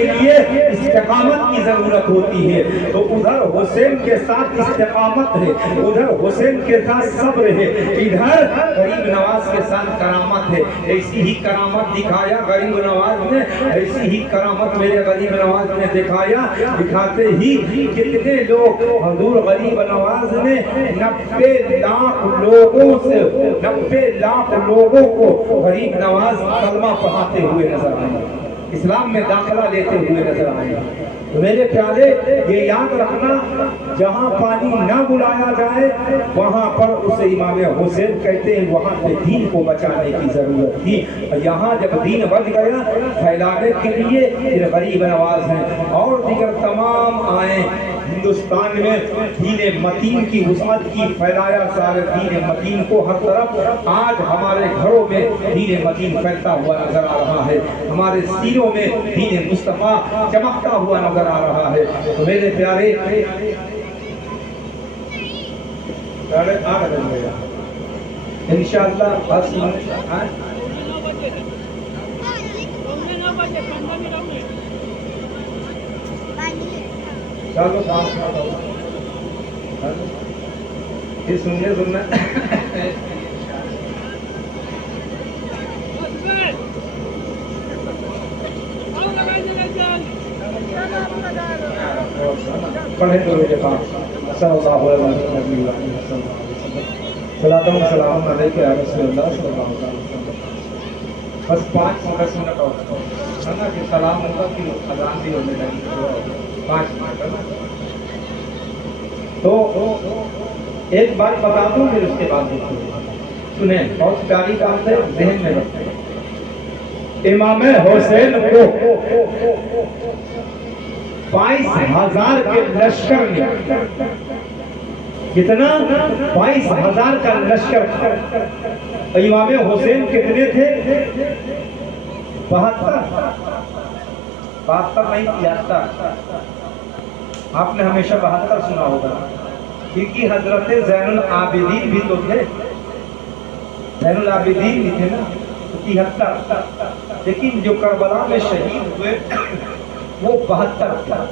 के लिए इस्तिकामत की जरूरत होती है। तो उधर हुसैन के साथ इस्तिकामत है, उधर हुसैन के साथ सब्र है, इधर गरीब नवाज के साथ करामत है। ऐसी ही करामत दिखाया गरीब नवाज ने, ऐसी ही करामत मेरे गरीब नवाज ने दिखाया। दिखाते ही कितने लोग हजूर गरीब नवाज ने 90 लाख लोगों से 90 लाख लोगों को गरीब नवाज कलमा पढ़ाते हुए नजर आए, इस्लाम में दाखिला लेते हुए नजर आए। तो मेरे प्यारे ये याद रखना, जहाँ पानी न बुलाया जाए वहाँ पर उसे इमाम हुसैन कहते हैं वहाँ पे दीन को बचाने की जरूरत थी। यहाँ जब दीन बच गया फैलाने के लिए फिर गरीब नवाज हैं और दीगर तमाम आए हिंदुस्तान में दीन मतीन की वुसअत की फैलाया सारे दीन मतीन को हर तरफ। आज हमारे घरों में दीन मतीन फैलता हुआ नजर आ रहा है, हमारे सीनों में दीन मुस्तफा चमकता हुआ नजर आ रहा है। तो मेरे प्यारे इंशाअल्लाह बस चलो ये सुनने सुनना पढ़े तो मेरे पास सल्लल्लाहु अलैहि वसल्लम सलाम अलैहि या रसूलल्लाह सल्लल्लाहु अलैहि वसल्लम। बस 5 मिनट और है ना कि सलाम होगा कि अजान भी होने लगी 5 मिनट है ना। तो एक बात बता दूं फिर उसके बाद सुने, बहुत प्यारी बात है, ज़हन में रखें। इमाम हुसैन को 22,000 के लश्कर ने, कितना 22,000 का लश्कर। इमाम हुसैन कितने थे? 72 नहीं 73। आपने हमेशा 72 सुना होगा क्योंकि हजरत ज़ैनुल आबिदीन भी तो थे, ज़ैनुल आबिदीन भी थे ना, 73। लेकिन जो करबला में शहीद हुए वो 72।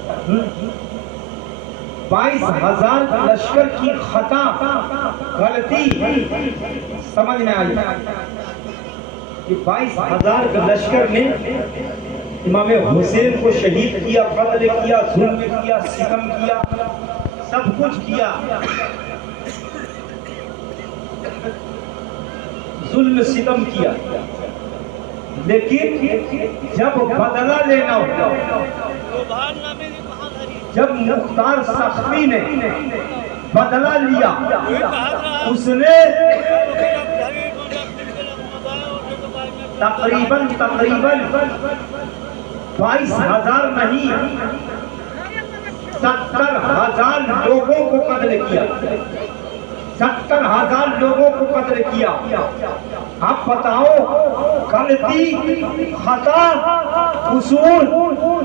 22,000 लश्कर की खता गलती समझ में आई कि 22,000 लश्कर ने इमाम हुसैन को शहीद किया, कत्ल किया, जुल्म किया, सितम किया, सब कुछ किया, जुल्म सितम किया। लेकिन जब बदला लेना होगा, जब मुख्तार सख्ती ने बदला लिया, उसने तकरीबन 22,000 नहीं 70,000 लोगों को कत्ल किया, 70,000 लोगों को कत्ल किया। आप बताओ गलती खता कसूर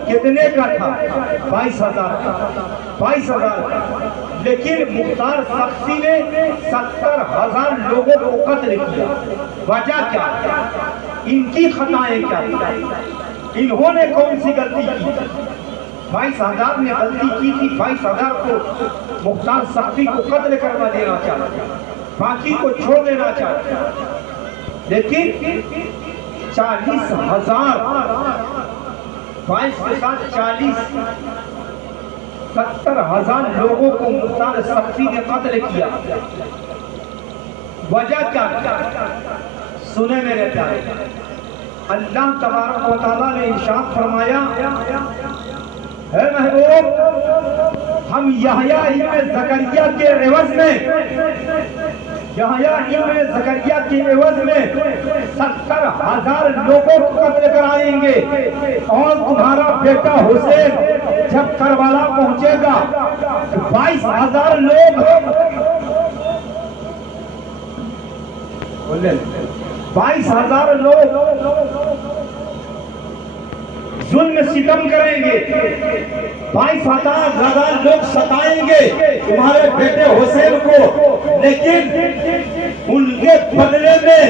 कितने का था? 22,000। लेकिन मुख्तार सख्ती ने 70,000 लोगों को कत्ल किया। वजह क्या? इनकी खताएं क्या? इन्होंने कौन सी गलती की? 22,000 ने गलती की थी, 22,000 को मुख्तार सख्ती को कत्ल करवा देना चाहते, बाकी को छोड़ देना चाहते। लेकिन 40,000 22 के साथ 40 70,000 लोगों को मुख्तार सख्ती ने कत्ल किया। वजह क्या? सुने मेरे प्यारे, अल्लाह तबारक व तआला ने इरशाद फरमाया, है महबूब हम यहया इब्न ज़करिया के एवज में, यहया इब्न ज़करिया के एवज में 70,000 लोगों को कत्ल कराएंगे और तुम्हारा बेटा हुसैन जब करबला पहुंचेगा 22,000 लोग बोले 22,000 लोग जुल्म सितम करेंगे, 22,000 लोग सताएंगे तुम्हारे बेटे हुसैन को, लेकिन उनके बदले में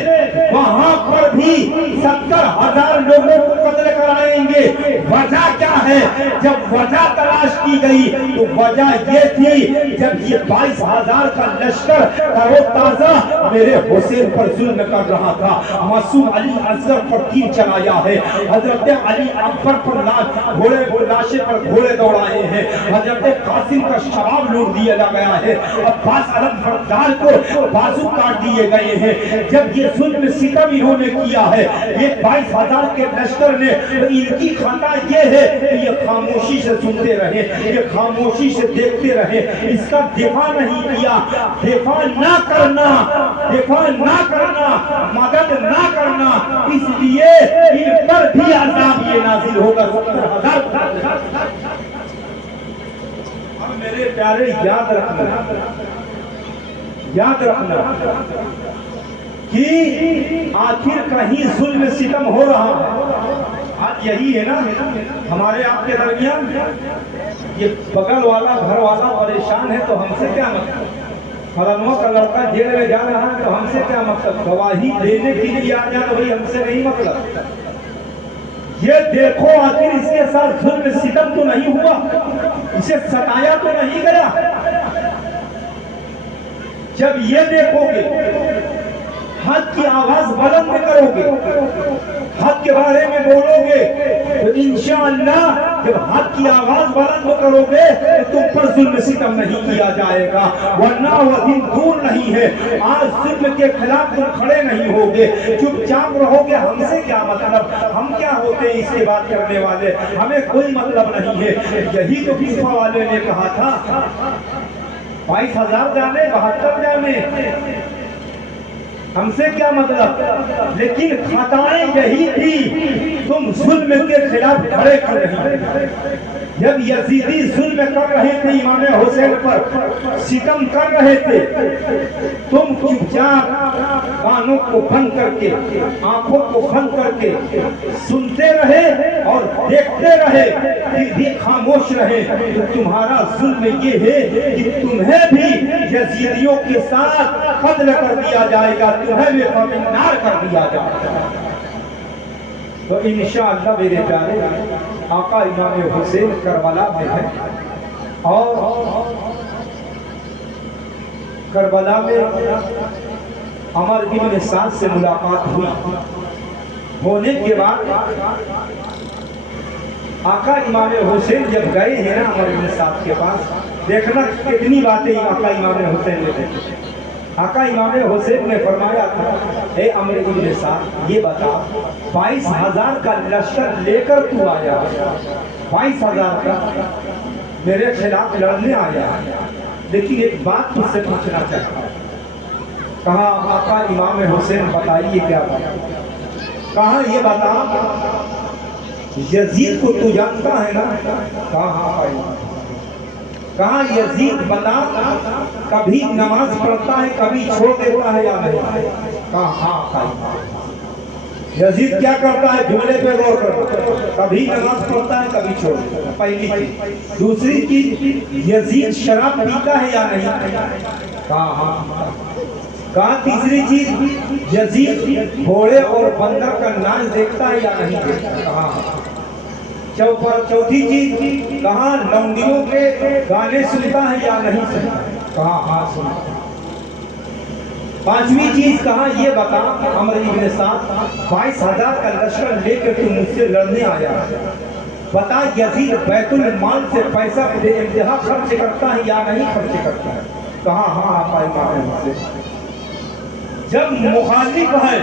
वहां पर भी 70,000 लोगों को कत्ल करा बताएंगे वजह क्या है। जब वजह तलाश की गई तो वजह ये थी, जब ये 22,000 का लश्कर तरोताजा मेरे हुसैन पर जुल्म कर रहा था। मासूम अली असगर पर तीर चलाया है, हजरत अली अकबर पर घोड़े लाशे पर घोड़े दौड़ाए हैं, हजरत कासिम का शराब लूट दिया गया है, अब्बास अलमबरदार को बाजू काट दिए गए हैं। जब ये जुल्म सितम इन्होंने किया है, ये 22,000 के लश्कर ने, तो इनकी खता ये है कि ये खामोशी से सुनते रहे, ये खामोशी से देखते रहे, इसका दिफा नहीं किया। दिफा ना करना, दिफा ना करना, मदद ना करना, इसलिए इन पर भी अज़ाब ये नाज़िल होगा 70,000। मेरे प्यारे याद रखना कि आखिर कहीं जुल्म सितम हो रहा है। आज यही है ना हमारे आपके दरमियान, ये बगल वाला घर वाला परेशान है तो हमसे क्या मतलब, फलानों का लड़का जेल में जा रहा है तो हमसे क्या मतलब, गवाही देने के लिए आ जाए वही हमसे नहीं मतलब। ये देखो आखिर इसके साथ जुल्म सितम तो नहीं हुआ, इसे सताया तो नहीं गया। जब ये देखोगे, हक की आवाज बुलंद करोगे, हक के बारे में बोलोगे, तो इंशाअल्लाह जब हक की आवाज बुलंद करोगे तो तुम पर जुल्म सितम नहीं किया जाएगा, वरना वह दिन दूर नहीं है। आज जुल्म के खिलाफ तुम खड़े नहीं होगे, चुपचाप रहोगे, हमसे क्या मतलब, हम क्या होते हैं इसके बात करने वाले, हमें कोई मतलब नहीं है। यही तो कूफा वाले ने कहा था, 22,000 जाने 72 जाने, हमसे क्या मतलब। लेकिन खताएं यही थी, तुम जुल्म के खिलाफ खड़े क्यों नहीं। जब यजीदी जुल्म कर रहे थे इमाम हुसैन पर, सितम कर रहे थे, तुम चुपचाप कानों को बंद करके, आंखों को बंद करके सुनते रहे और देखते रहे, फिर भी खामोश रहे। तो तुम्हारा जुल्म ये है कि तुम्हें भी यजीदियों के साथ कत्ल कर दिया जाएगा, तुम्हें भी फौजदार कर दिया जाएगा। तो इंशाअल्लाह मेरे प्यारे आका इमाम हुसैन करबला में है, और करबला में अमर इब्न साद से मुलाकात हुई। होने के बाद आका इमाम हुसैन जब गए हैं ना अमर इब्न साद के पास, देखना कितनी बातें आका इमाम हुसैन ने देखी। आका इमाम हुसैन ने फरमाया था, हे अमर इब्न साद ये बता, 22,000 का लश्कर लेकर तू आया, 22,000 का मेरे खिलाफ लड़ने आया, लेकिन एक बात तुझसे पूछना चाहता हूँ। कहा आका इमाम हुसैन बताइए क्या बात। कहा ये बता, यजीद को तू जानता है ना। कहा हाँ। कहा यजीद बता, कभी नमाज पढ़ता है कभी छोड़ देता है या नहीं। कहा हाँ। यजीद क्या करता है, जुमले पे गौर करो, कभी नमाज पढ़ता है कभी छोड़ देता है, पहली चीज। दूसरी चीज, यजीद शराब पीता है या नहीं। कहा हाँ। कहा तीसरी चीज, यजीद घोड़े और बंदर का नाच देखता है या नहीं देखता। कहा हाँ। चौथी चीज, कहा लौंडियों के गाने सुनता है या नहीं सुनता। कहा हाँ सुनता। पांचवी चीज, कहा ये बता अमर इब्न साद, 22,000 का लश्कर लेकर तू मुझसे लड़ने आया, बता यजीद बैतुल माल से पैसा बेइंतहा खर्च करता है या नहीं खर्च करता है। कहा हाँ आप। जब मुखालिफ है,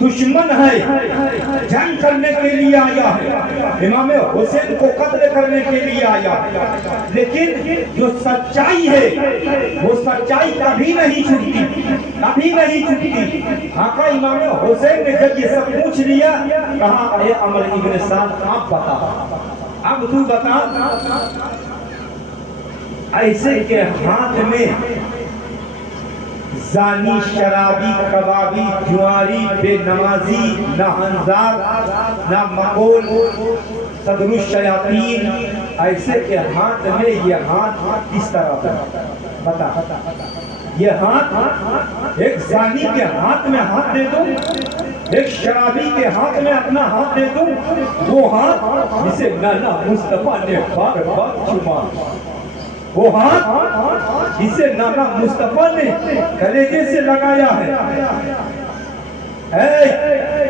दुश्मन है, जंग करने के लिए आया है, इमाम हुसैन को कत्ल करने के लिए आया, लेकिन जो सच्चाई है वो सच्चाई कभी नहीं छूटती, कभी नहीं छूटती। आका इमाम हुसैन ने जब ये सब पूछ लिया, कहा अरे अमर इब्न साद आप बता, अब तू बता, ऐसे के हाथ में जानी शराबी कबाबी जुआरी बेनमाजी न हंजार न मकोल सदरुश शयातीन, ऐसे के हाथ में ये हाथ किस तरह बता। ये हाथ एक जानी के हाथ में हाथ दे दो एक शराबी के हाथ में अपना हाथ दे दूं, वो हाथ जिसे नाना मुस्तफा ने बार बार चुमा, वो हाथ जिसे नाना मुस्तफा ने कलेजे से लगाया है।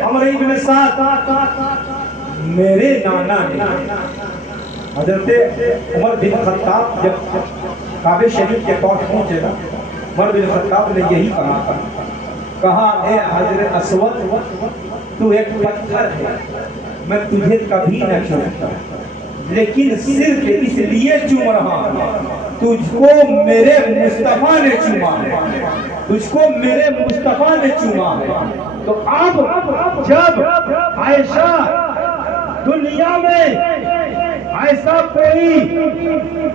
अमर इब्न साद, मेरे नाना ने हजरत उमर बिन खत्ताब जब काबे शरीफ के पास पहुंचे ना, उमर बिन खत्ताब ने यही कहा ए हजरत असवद, तू एक पत्थर है, मैं तुझे कभी न छूऊंगा, लेकिन सिर्फ इसलिए चूम रहा हूं, तुझको मेरे मुस्तफा ने चूमा है, तुझको मेरे मुस्तफा ने चूमा है। तो अब जब आयशा दुनिया में ऐसा कोई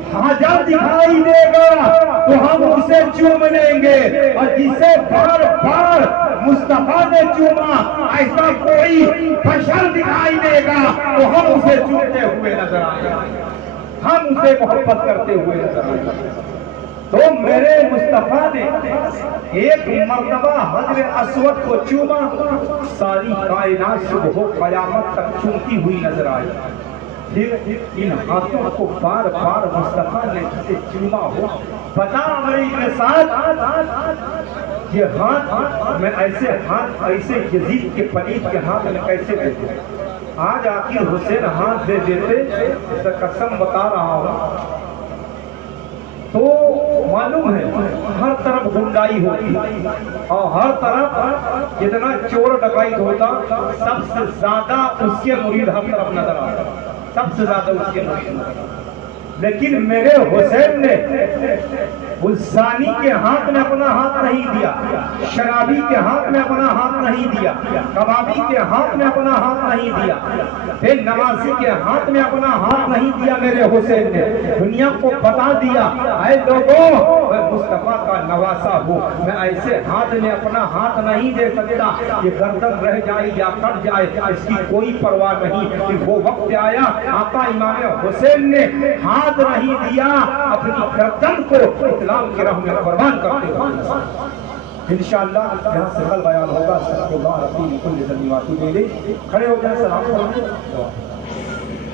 हाजत दिखाई देगा तो हम उसे चूम लेंगे, और जिसे बार बार मुस्तफा ने चूमा ऐसा कोई बशर दिखाई देगा तो हम उसे चूमते हुए नजर आएंगे, हम उसे मोहब्बत करते हुए नजर आएंगे। तो मेरे मुस्तफा ने एक मर्तबा हजरत असवद को चूमा, सारी कायनात सुबह कयामत तक चूमती हुई नजर आई। फिर इन हाथों को बार बार मुस्तफा ने इसे चूमा हो, बता मेरे साथ ये हाथ मैं ऐसे हाथ ऐसे यजीद के पनीत के हाथ में कैसे दे दूं? आज आखिर हुसैन हाथ दे देते, ऐसा कसम बता रहा हूं। तो मालूम है हर तरफ गुंडाई होती और हर तरफ जितना चोर डकैत होता सबसे ज्यादा उसके मुरीद हर तरफ नजर आता, सबसे ज्यादा उसके मुरीद। लेकिन मेरे हुसैन ने उस जानी के हाथ में अपना हाथ नहीं दिया, शराबी के हाथ में अपना हाथ नहीं दिया, कबाबी के हाथ में अपना हाथ नहीं दिया, फिर नवासी के हाथ में अपना हाथ नहीं दिया। मेरे हुसैन ने दुनिया को बता दिया, ऐ लोगों मैं मुस्तफा का नवासा हूँ, मैं ऐसे हाथ में अपना हाथ नहीं दे सकता, ये गर्दन रह जाए या कट जाए इसकी कोई परवाह नहीं। कि वो वक्त आया आका इमाम हुसैन ने हाथ नहीं दिया, अपनी गर्दन को इस्लाम की राह में कुर्बान करते हुए। इंशाअल्लाह यहाँ से कल बयान होगा। खड़े हो जाए, सलाम करें।